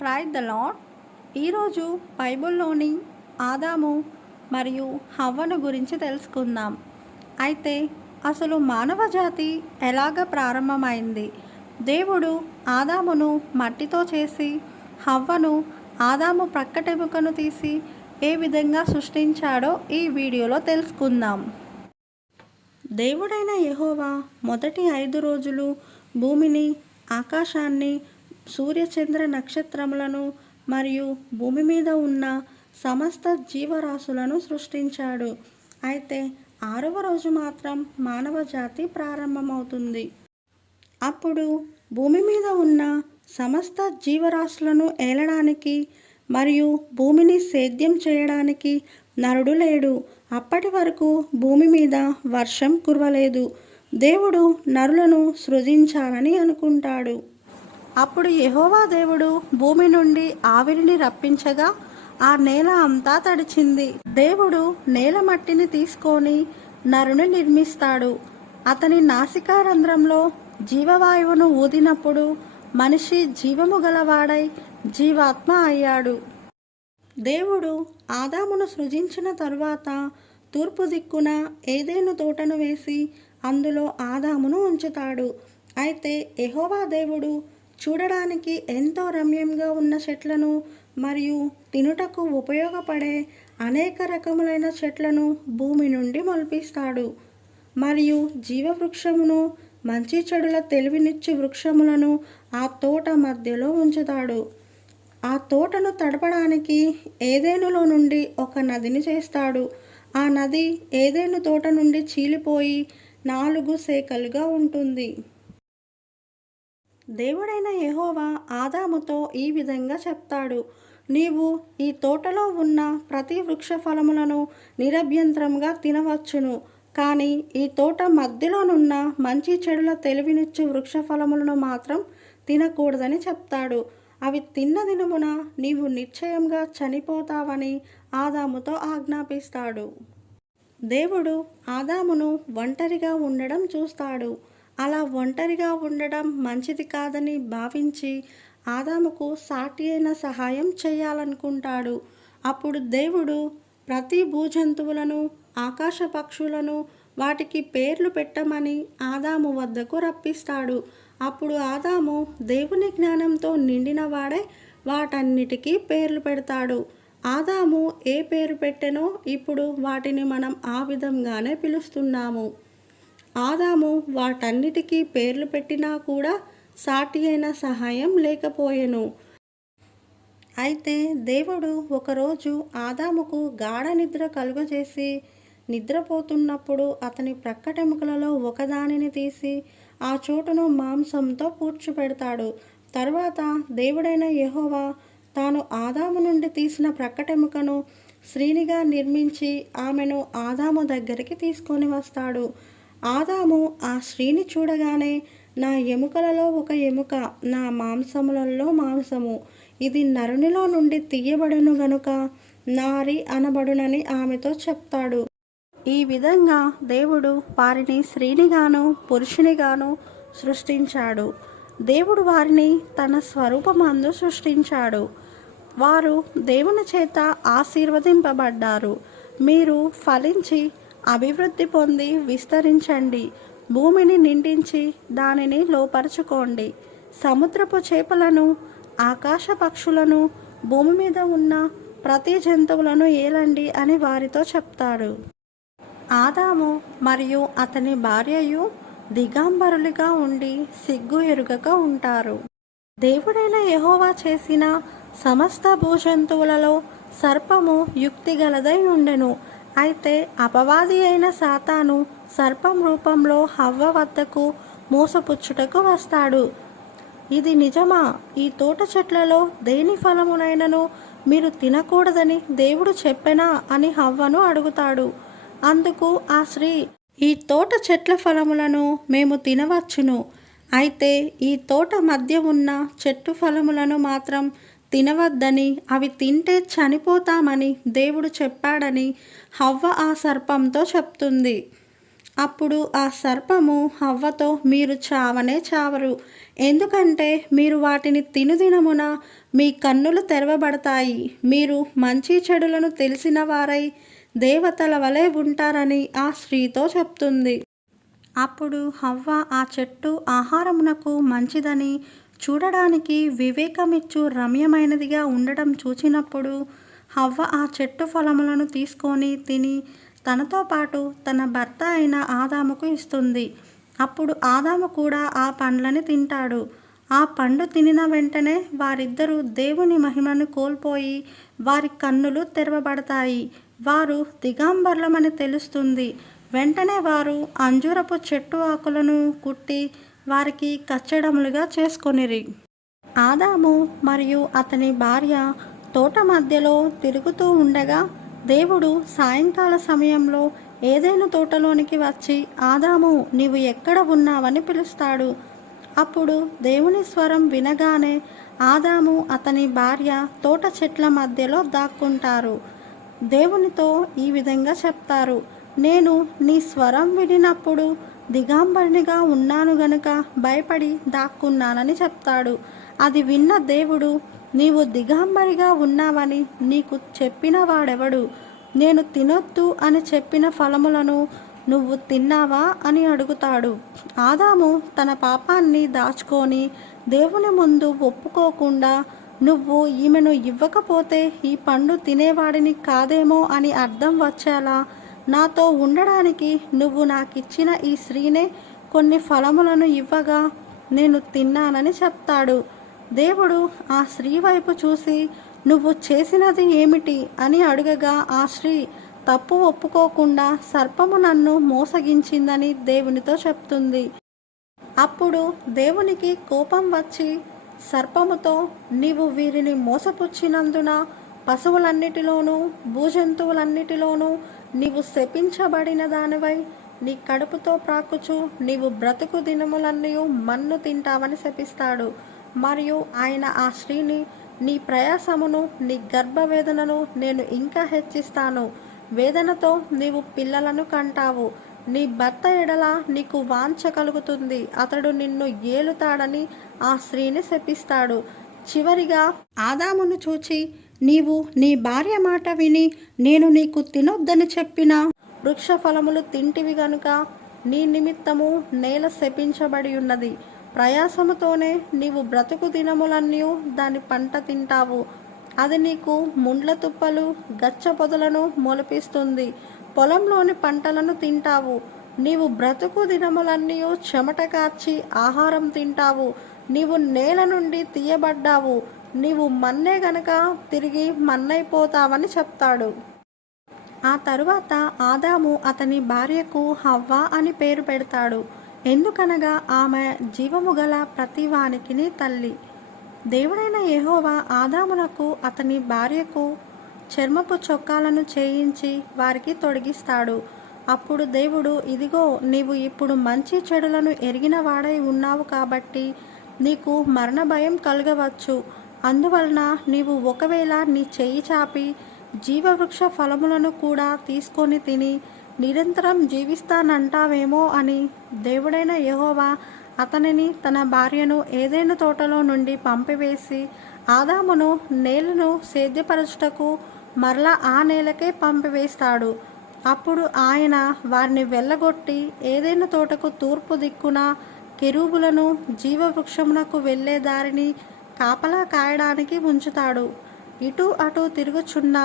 Praise the lord. ఈరోజు బైబిల్లోని ఆదాము మరియు హవ్వను గురించి తెలుసుకుందాం. అయితే అసలు మానవ జాతి ఎలాగ ప్రారంభమైంది? దేవుడు ఆదామును మట్టితో చేసి హవ్వను ఆదాము ప్రక్కటెముకను తీసి ఏ విధంగా సృష్టించాడో ఈ వీడియోలో తెలుసుకుందాం. దేవుడైన యెహోవా మొదటి 5 రోజులు భూమిని, ఆకాశాన్ని, సూర్యచంద్ర నక్షత్రములను మరియు భూమి మీద ఉన్న సమస్త జీవరాశులను సృష్టించాడు. అయితే 6వ రోజు మాత్రం మానవ జాతి ప్రారంభమవుతుంది. అప్పుడు భూమి మీద ఉన్న సమస్త జీవరాశులను ఏలడానికి మరియు భూమిని సేద్యం చేయడానికి నరుడు లేడు. అప్పటి వరకు భూమి మీద వర్షం కురవలేదు. దేవుడు నరులను సృజించాలని అనుకుంటాడు. అప్పుడు యెహోవా దేవుడు భూమి నుండి ఆవిరిని రప్పించగా ఆ నేల అంతా తడిచింది. దేవుడు నేల మట్టిని తీసుకొని నరుని నిర్మిస్తాడు. అతని నాసికా రంధ్రంలో జీవవాయువును ఊదినప్పుడు మనిషి జీవము గలవాడై జీవాత్మ అయ్యాడు. దేవుడు ఆదామును సృజించిన తరువాత తూర్పు దిక్కున ఏదెను తోటను వేసి అందులో ఆదామును ఉంచుతాడు. అయితే యెహోవా దేవుడు చూడడానికి ఎంతో రమ్యంగా ఉన్న చెట్లను మరియు తినుటకు ఉపయోగపడే అనేక రకములైన చెట్లను భూమి నుండి మొలిపిస్తాడు. మరియు జీవవృక్షమును, మంచి చెడుల తెలివినిచ్చు వృక్షములను ఆ తోట మధ్యలో ఉంచుతాడు. ఆ తోటను తడపడానికి ఏదెనులో నుండి ఒక నదిని చేస్తాడు. ఆ నది ఏదెను తోట నుండి చీలిపోయి 4 సేకలుగా ఉంటుంది. దేవుడైన యెహోవా ఆదాముతో ఈ విధంగా చెప్తాడు, నీవు ఈ తోటలో ఉన్న ప్రతి వృక్ష ఫలములను నిరభ్యంతరంగా తినవచ్చును. కానీ ఈ తోట మధ్యలోనున్న మంచి చెడుల తెలివినిచ్చు వృక్ష ఫలములను మాత్రం తినకూడదని చెప్తాడు. అవి తిన్న దినమున నీవు నిశ్చయంగా చనిపోతావని ఆదాముతో ఆజ్ఞాపిస్తాడు. దేవుడు ఆదామును ఒంటరిగా ఉండడం చూస్తాడు. అలా ఒంటరిగా ఉండడం మంచిది కాదని భావించి ఆదాముకు సాటి అయిన సహాయం చేయాలనుకుంటాడు. అప్పుడు దేవుడు ప్రతి భూజంతువులను, ఆకాశ పక్షులను వాటికి పేర్లు పెట్టమని ఆదాము వద్దకు రప్పిస్తాడు. అప్పుడు ఆదాము దేవుని జ్ఞానంతో నిండినవాడై వాటన్నిటికీ పేర్లు పెడతాడు. ఆదాము ఏ పేరు పెట్టెనో ఇప్పుడు వాటిని మనం ఆ విధంగానే పిలుస్తున్నాము. ఆదాము వాటన్నిటికీ పేర్లు పెట్టినా కూడా సాటి అయిన సహాయం లేకపోయెను. అయితే దేవుడు ఒకరోజు ఆదాముకు గాఢ నిద్ర కలుగజేసి నిద్రపోతున్నప్పుడు అతని ప్రక్కటెముకలలో ఒకదానిని తీసి ఆ చోటును మాంసంతో పూడ్చిపెడతాడు. తరువాత దేవుడైన యెహోవా తాను ఆదాము నుండి తీసిన ప్రక్కటెముకను స్త్రీనిగా నిర్మించి ఆమెను ఆదాము దగ్గరికి తీసుకొని వస్తాడు. ఆదాము ఆ స్త్రీని చూడగానే, నా ఎముకలలో ఒక ఎముక, నా మాంసములలో మాంసము, ఇది నరునిలో నుండి తీయబడును గనుక నారి అనబడునని ఆమెతో చెప్తాడు. ఈ విధంగా దేవుడు వారిని స్త్రీనిగాను పురుషునిగాను సృష్టించాడు. దేవుడు వారిని తన స్వరూపమందు సృష్టించాడు. వారు దేవుని చేత ఆశీర్వదింపబడ్డారు. మీరు ఫలించి అభివృద్ధి పొంది విస్తరించండి, భూమిని నిండించి దానిని లోపరుచుకోండి, సముద్రపు చేపలను, ఆకాశ పక్షులను, భూమి మీద ఉన్న ప్రతి జంతువులను ఏలండి అని వారితో చెప్తాడు. ఆదాము మరియు అతని భార్యయు దిగంబరులుగా ఉండి సిగ్గు ఎరుగక ఉంటారు. దేవుడైన యెహోవా చేసిన సమస్త భూజంతువులలో సర్పము యుక్తిగలదై ఉండెను. అయితే అపవాది అయిన సాతాను సర్పం రూపంలో హవ్వ వద్దకు మోసపుచ్చుటకు వస్తాడు. ఇది నిజమా? ఈ తోట చెట్లలో దేని ఫలమునైనను మీరు తినకూడదని దేవుడు చెప్పెనా అని హవ్వను అడుగుతాడు. అందుకు ఆ స్త్రీ, ఈ తోట చెట్ల ఫలములను మేము తినవచ్చును, అయితే ఈ తోట మధ్య ఉన్న చెట్టు ఫలములను మాత్రం తినవద్దని, అవి తింటే చనిపోతామని దేవుడు చెప్పాడని హవ్వ ఆ సర్పంతో చెప్తుంది. అప్పుడు ఆ సర్పము హవ్వతో, మీరు చావనే చావరు, ఎందుకంటే మీరు వాటిని తినుదినమున మీ కన్నులు తెరవబడతాయి, మీరు మంచి చెడులను తెలిసిన వారై దేవతల వలె ఉంటారని ఆ స్త్రీతో చెప్తుంది. అప్పుడు హవ్వ ఆ చెట్టు ఆహారమునకు మంచిదని, చూడడానికి వివేకమిచ్చు రమ్యమైనదిగా ఉండడం చూచినప్పుడు హవ్వ ఆ చెట్టు ఫలములను తీసుకొని తిని తనతో పాటు తన భర్త అయిన ఆదాముకు ఇస్తుంది. అప్పుడు ఆదాము కూడా ఆ పండ్లని తింటాడు. ఆ పండు తినిన వెంటనే వారిద్దరూ దేవుని మహిమను కోల్పోయి వారి కన్నులు తెరవబడతాయి. వారు దిగంబరులమని తెలుస్తుంది. వెంటనే వారు అంజూరపు చెట్టు ఆకులను కుట్టి వారికి కచ్చడములుగా చేసుకొనిరి. ఆదాము మరియు అతని భార్య తోట మధ్యలో తిరుగుతూ ఉండగా దేవుడు సాయంకాల సమయంలో ఏదైనా తోటలోనికి వచ్చి, ఆదాము, నీవు ఎక్కడ ఉన్నావని పిలుస్తాడు. అప్పుడు దేవుని స్వరం వినగానే ఆదాము అతని భార్య తోట చెట్ల మధ్యలో దాక్కుంటారు. దేవునితో ఈ విధంగా చెప్తారు, నేను నీ స్వరం వినినప్పుడు దిగంబరినిగా ఉన్నాను గనుక భయపడి దాక్కున్నానని చెప్తాడు. అది విన్న దేవుడు, నీవు దిగంబరిగా ఉన్నావని నీకు చెప్పిన వాడెవడు? నేను తినొద్దు అని చెప్పిన ఫలములను నువ్వు తిన్నావా అని అడుగుతాడు. ఆదాము తన పాపాన్ని దాచుకొని దేవుని ముందు ఒప్పుకోకుండా, నువ్వు ఈమెను ఇవ్వకపోతే ఈ పండు తినేవాడిని కాదేమో అని అర్థం వచ్చేలా నాతో ఉండడానికి నువ్వు నాకిచ్చిన ఈ స్త్రీనే కొన్ని ఫలములను ఇవ్వగా నేను తిన్నానని చెప్తాడు. దేవుడు ఆ స్త్రీ వైపు చూసి, నువ్వు చేసినది ఏమిటి అని అడగగా ఆ స్త్రీ తప్పు ఒప్పుకోకుండా సర్పము నన్ను మోసగించిందని దేవునితో చెప్తుంది. అప్పుడు దేవునికి కోపం వచ్చి సర్పముతో, నీవు వీరిని మోసపుచ్చినందున పశువులన్నిటిలోనూ భూజంతువులన్నిటిలోనూ నీవు శపించబడిన దానివై నీ కడుపుతో ప్రాకుచు నీవు బ్రతుకు దినములన్నీ మన్ను తింటావని శపిస్తాడు. మరియు ఆయన ఆ స్త్రీని, నీ ప్రయాసమును నీ గర్భవేదనను నేను ఇంకా హెచ్చిస్తాను, వేదనతో నీవు పిల్లలను కంటావు, నీ భర్త ఎడల నీకు వాంఛ కలుగుతుంది, అతడు నిన్ను ఏలుతాడని ఆ స్త్రీని శపిస్తాడు. చివరిగా ఆదామును చూచి, నీవు నీ భార్య మాట విని నేను నీకు తినొద్దని చెప్పిన వృక్ష ఫలములు తింటివి గనుక నీ నిమిత్తము నేల శపించబడి ఉన్నది, ప్రయాసముతోనే నీవు బ్రతుకు దినములన్నీ దాని పంట తింటావు, అది నీకు ముండ్ల తుప్పలు గచ్చ పొదలను మొలిపిస్తుంది, పొలంలోని పంటలను తింటావు, నీవు బ్రతుకు దినములన్నీ చెమట కార్చి ఆహారం తింటావు, నీవు నేల నుండి తీయబడ్డావు, నీవు మన్నే గనక తిరిగి మన్నైపోతావని చెప్తాడు. ఆ తరువాత ఆదాము అతని భార్యకు హవ్వ అని పేరు పెడతాడు. ఎందుకనగా ఆమె జీవము గల ప్రతి వానికిని తల్లి. దేవుడైన యెహోవా ఆదామునకు అతని భార్యకు చర్మపు చొక్కాలను చేయించి వారికి తొడిగిస్తాడు. అప్పుడు దేవుడు, ఇదిగో, నీవు ఇప్పుడు మంచి చెడులను ఎరిగిన వాడై ఉన్నావు కాబట్టి నీకు మరణ భయం కలగవచ్చు. అందువలన నీవు ఒకవేళ నీ చెయ్యి చాపి జీవవృక్ష ఫలములను కూడా తీసుకొని తిని నిరంతరం జీవిస్తానంటావేమో అని దేవుడైన యెహోవా అతనిని తన భార్యను ఏదైనా తోటలో నుండి పంపివేసి ఆదామును నేలను సేద్యపరచుటకు మరలా ఆ నేలకే పంపివేస్తాడు. అప్పుడు ఆయన వారిని వెళ్ళగొట్టి ఏదైనా తోటకు తూర్పు దిక్కున కెరూబులను జీవవృక్షమునకు వెళ్ళే దారిని కాపలా కాయడానికి ఉంచుతాడు. ఇటు అటు తిరుగుచున్న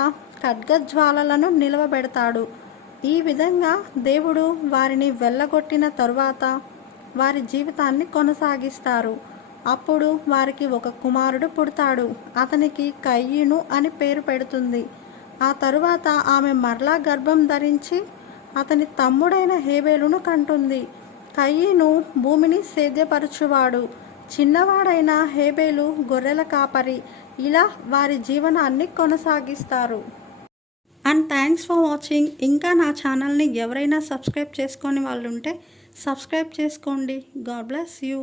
ఖడ్గజ్వాలలను నిలవబెడతాడు. ఈ విధంగా దేవుడు వారిని వెళ్ళగొట్టిన తరువాత వారి జీవితాన్ని కొనసాగిస్తారు. అప్పుడు వారికి ఒక కుమారుడు పుడతాడు. అతనికి కయ్యను అని పేరు పెడుతుంది. ఆ తరువాత ఆమె మరలా గర్భం ధరించి అతని తమ్ముడైన హేబేలును కంటుంది. కయ్యను భూమిని సేద్యపరచువాడు, చిన్నవాడైన హేబేలు గొర్రెల కాపరి. ఇలా వారి జీవనాన్ని కొనసాగిస్తారు. And thanks for watching. ఇంకా నా ఛానల్ని ఎవరైనా సబ్స్క్రైబ్ చేసుకొని వాళ్ళు ఉంటే సబ్స్క్రైబ్ చేసుకోండి. God bless you.